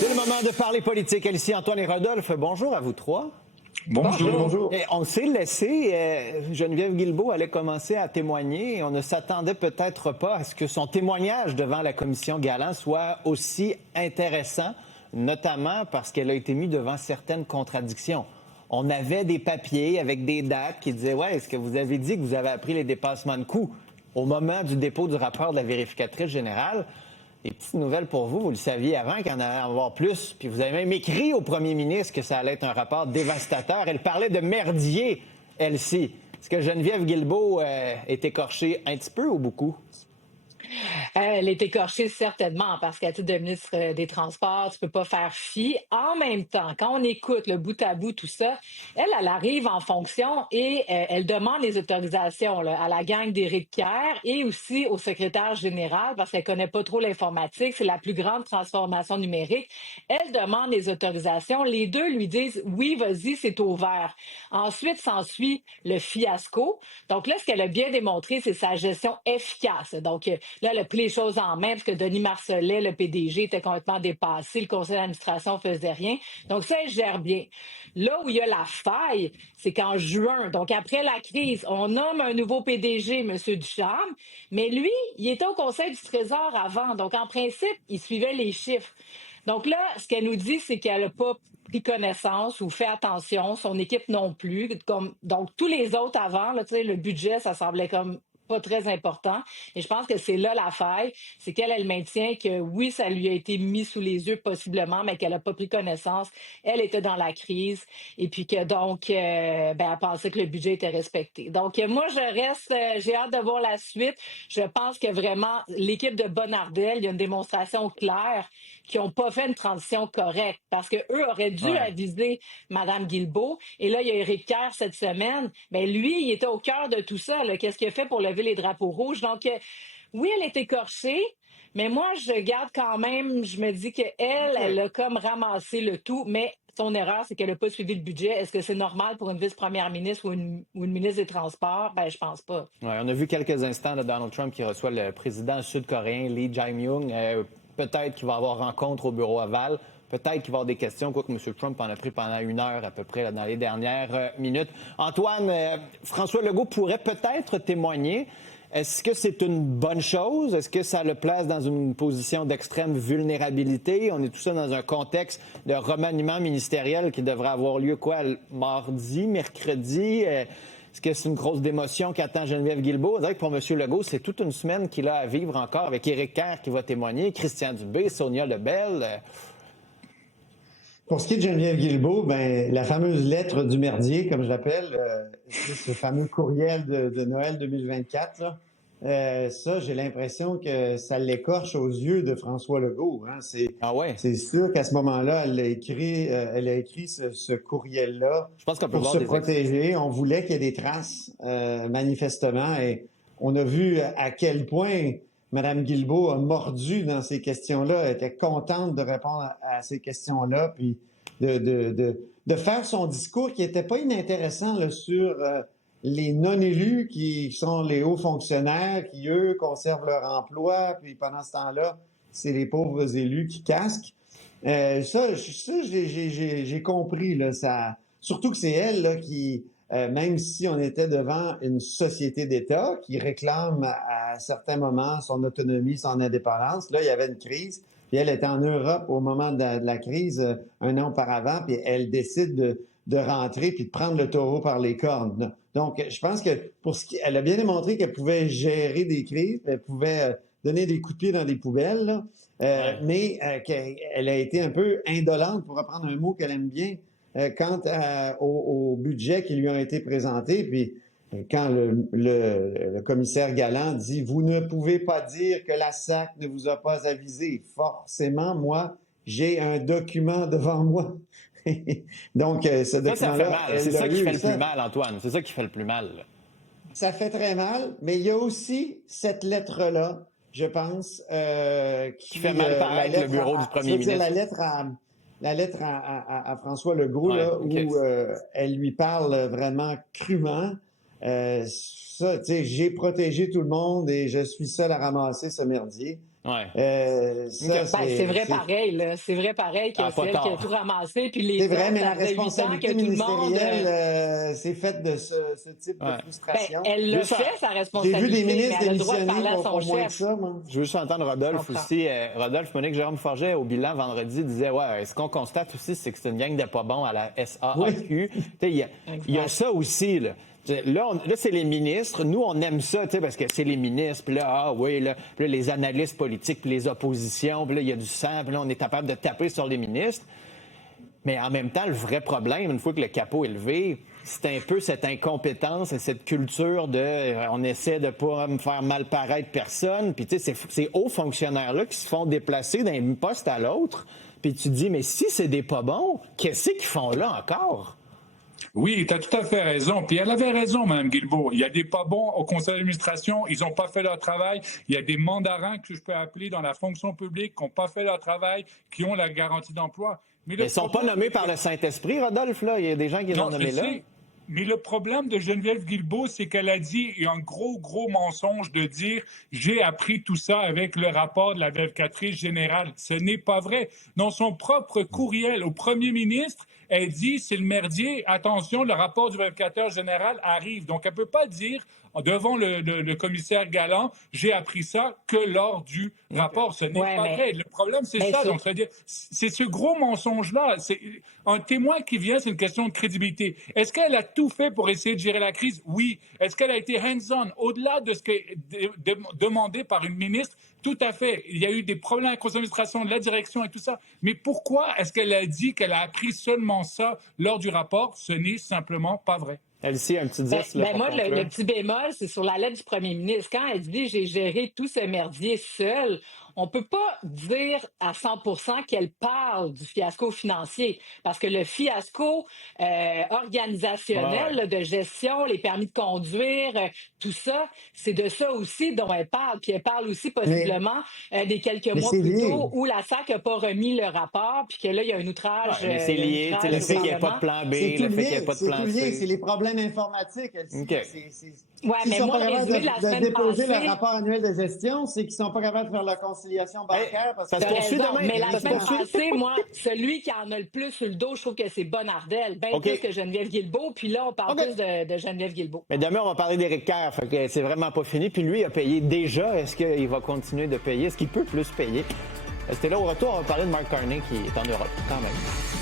C'est le moment de parler politique. Ici Antoine et Rodolphe, bonjour à vous trois. Bonjour. Bonjour. Et on s'est laissé, Geneviève Guilbeault allait commencer à témoigner et on ne s'attendait peut-être pas à ce que son témoignage devant la commission Galland soit aussi intéressant, notamment parce qu'elle a été mise devant certaines contradictions. On avait des papiers avec des dates qui disaient « Ouais, est-ce que vous avez dit que vous avez appris les dépassements de coûts au moment du dépôt du rapport de la vérificatrice générale? » Des petites nouvelles pour vous, vous le saviez avant qu'il y en allait en avoir plus. Puis vous avez même écrit au premier ministre que ça allait être un rapport dévastateur. Elle parlait de merdier, elle-ci. Est-ce que Geneviève Guilbeault est écorchée un petit peu ou beaucoup? Elle est écorchée certainement parce qu'à titre de ministre des Transports, tu peux pas faire fi. En même temps, quand on écoute le bout à bout tout ça, elle arrive en fonction et elle demande les autorisations là, à la gang d'Éric Kerr et aussi au secrétaire général parce qu'elle connaît pas trop l'informatique. C'est la plus grande transformation numérique. Elle demande les autorisations. Les deux lui disent oui, vas-y, c'est au vert. Ensuite s'ensuit le fiasco. Donc là, ce qu'elle a bien démontré, c'est sa gestion efficace. Donc là, elle a pris les choses en main parce que Denis Marcellet, le PDG, était complètement dépassé. Le conseil d'administration faisait rien. Donc ça, elle gère bien. Là où il y a la faille, c'est qu'en juin, donc après la crise, on nomme un nouveau PDG, M. Ducharme, mais lui, il était au conseil du Trésor avant. Donc en principe, il suivait les chiffres. Donc là, ce qu'elle nous dit, c'est qu'elle n'a pas pris connaissance ou fait attention, son équipe non plus. Donc tous les autres avant, là, le budget, ça semblait comme pas très important. Et je pense que c'est là la faille, c'est qu'elle, elle maintient que oui, ça lui a été mis sous les yeux possiblement, mais qu'elle n'a pas pris connaissance. Elle était dans la crise et puis que donc, elle pensait que le budget était respecté. Donc, moi, je reste, j'ai hâte de voir la suite. Je pense que vraiment, l'équipe de Bonnardel, il y a une démonstration claire qu'ils n'ont pas fait une transition correcte parce que eux auraient dû aviser Mme Guilbeault. Et là, il y a Éric Kerr cette semaine. Mais lui, il était au cœur de tout ça. Là. Qu'est-ce qu'il a fait pour lever les drapeaux rouges? Donc, oui, elle est écorchée, mais moi, je garde quand même, je me dis elle a comme ramassé le tout, mais son erreur, c'est qu'elle n'a pas suivi le budget. Est-ce que c'est normal pour une vice-première ministre ou une ministre des Transports? Ben, je pense pas. Ouais, on a vu quelques instants de Donald Trump qui reçoit le président sud-coréen Lee Jae-myung. Peut-être qu'il va avoir rencontre au bureau Aval. Peut-être qu'il va y avoir des questions, quoique M. Trump en a pris pendant 1 heure à peu près là, dans les dernières minutes. Antoine, François Legault pourrait peut-être témoigner. Est-ce que c'est une bonne chose? Est-ce que ça le place dans une position d'extrême vulnérabilité? On est tout ça dans un contexte de remaniement ministériel qui devrait avoir lieu mardi, mercredi? Est-ce que c'est une grosse démotion qu'attend Geneviève Guilbeault? On dirait que pour M. Legault, c'est toute une semaine qu'il a à vivre encore avec Éric Kerr qui va témoigner, Christian Dubé, Sonia Lebel. Pour ce qui est de Geneviève Guilbeault, la fameuse lettre du merdier, comme je l'appelle, c'est ce fameux courriel de Noël 2024, là. Ça, j'ai l'impression que ça l'écorche aux yeux de François Legault. Hein. C'est sûr qu'à ce moment-là, elle a écrit ce courriel-là Je pense qu'on peut pour voir se des protéger. On voulait qu'il y ait des traces, manifestement, et on a vu à quel point Mme Guilbeault a mordu dans ces questions-là, elle était contente de répondre à ces questions-là, puis de faire son discours qui n'était pas inintéressant là, sur les non-élus qui sont les hauts fonctionnaires, qui, eux, conservent leur emploi, puis pendant ce temps-là, c'est les pauvres élus qui casquent. Ça, j'ai compris, là, ça. Surtout que c'est elle là, qui, même si on était devant une société d'État qui réclame à certains moments son autonomie, son indépendance, là, il y avait une crise, puis elle était en Europe au moment de la crise, 1 an auparavant, puis elle décide de rentrer puis de prendre le taureau par les cornes. Donc, je pense que elle a bien démontré qu'elle pouvait gérer des crises, elle pouvait donner des coups de pied dans des poubelles, là, mais qu'elle a été un peu indolente, pour reprendre un mot qu'elle aime bien, quant au budget qui lui a été présenté. Puis quand le commissaire Galland dit « Vous ne pouvez pas dire que la SAC ne vous a pas avisé. » Forcément, moi, j'ai un document devant moi. Donc, ce document-là... C'est ça qui fait le plus mal, Antoine. C'est ça qui fait le plus mal. Là. Ça fait très mal, mais il y a aussi cette lettre-là, je pense, qui fait mal paraître le bureau du premier ministre. La lettre à François Legault, là, où elle lui parle vraiment crûment. Ça, tu sais, j'ai protégé tout le monde et je suis seul à ramasser ce merdier. Ouais. C'est vrai pareil, là. C'est vrai pareil que c'est elle qui a tout ramassé, puis les c'est vrai, autres, mais la ça faisait 8 ans responsabilité que tout le monde... ministérielle, c'est faite de ce type de frustration. elle l'a fait, sa responsabilité, J'ai vu des ministres mais elle a le droit de démissionner parler à pour son moins que chef. ça, moi. Je veux juste entendre Rodolphe aussi. Rodolphe, Monique Jérôme Forget, au bilan vendredi, disait ce qu'on constate aussi, c'est que c'est une gang de pas bons à la SAAQ. Il y a ça aussi, là. Là, c'est les ministres. Nous, on aime ça, parce que c'est les ministres. Puis là, puis là, les analystes politiques, puis les oppositions. Puis là, il y a du sang. Puis là, on est capable de taper sur les ministres. Mais en même temps, le vrai problème, une fois que le capot est levé, c'est un peu cette incompétence et cette culture de on essaie de pas me faire mal paraître personne. Puis tu sais, ces hauts fonctionnaires-là qui se font déplacer d'un poste à l'autre. Puis tu te dis, mais si c'est des pas bons, qu'est-ce qu'ils font là encore? Oui, tu as tout à fait raison. Puis elle avait raison, Mme Guilbeault. Il y a des pas bons au conseil d'administration. Ils n'ont pas fait leur travail. Il y a des mandarins que je peux appeler dans la fonction publique qui n'ont pas fait leur travail, qui ont la garantie d'emploi. Mais ils ne sont pas nommés par le Saint-Esprit, Rodolphe, là. Il y a des gens qui les ont nommés là. Mais le problème de Geneviève Guilbeault, c'est qu'elle a dit, il y a un gros mensonge de dire « j'ai appris tout ça avec le rapport de la vérificatrice générale ». Ce n'est pas vrai. Dans son propre courriel au premier ministre, elle dit « c'est le merdier, attention, le rapport du vérificateur général arrive ». Donc, elle ne peut pas dire devant le commissaire Galland, j'ai appris ça que lors du rapport. Ce n'est pas vrai. Le problème, c'est ça. Donc, c'est ce gros mensonge-là. C'est un témoin qui vient, c'est une question de crédibilité. Est-ce qu'elle a tout fait pour essayer de gérer la crise? Oui. Est-ce qu'elle a été hands-on au-delà de ce qui est demandé par une ministre? Tout à fait. Il y a eu des problèmes avec l'administration, de la direction et tout ça. Mais pourquoi est-ce qu'elle a dit qu'elle a appris seulement ça lors du rapport? Ce n'est simplement pas vrai. Elsie, un petit 10. Moi, le petit bémol, c'est sur la lettre du premier ministre. Quand elle dit « j'ai géré tout ce merdier seul », on ne peut pas dire à 100% qu'elle parle du fiasco financier, parce que le fiasco organisationnel de gestion, les permis de conduire, tout ça, c'est de ça aussi dont elle parle. Puis elle parle aussi possiblement des quelques mois plus tôt où la SAC n'a pas remis le rapport, puis que là, il y a un outrage. Mais c'est lié, le fait qu'il n'y ait pas de plan B, le fait qu'il n'y ait pas de plan C. C'est les problèmes informatiques. Oui, mais moi, le résumé de la semaine déposer passée... le rapport annuel de gestion, c'est qu'ils ne sont pas capables de faire la conciliation bancaire. Mais la semaine passée, moi, celui qui en a le plus sur le dos, je trouve que c'est Bonnardel, bien plus que Geneviève Guilbeault. Puis là, on parle plus de Geneviève Guilbeault. Mais demain, on va parler d'Éric Kerr. Fait que c'est vraiment pas fini. Puis lui, il a payé déjà. Est-ce qu'il va continuer de payer? Est-ce qu'il peut plus payer? C'était là au retour, on va parler de Mark Carney qui est en Europe quand même.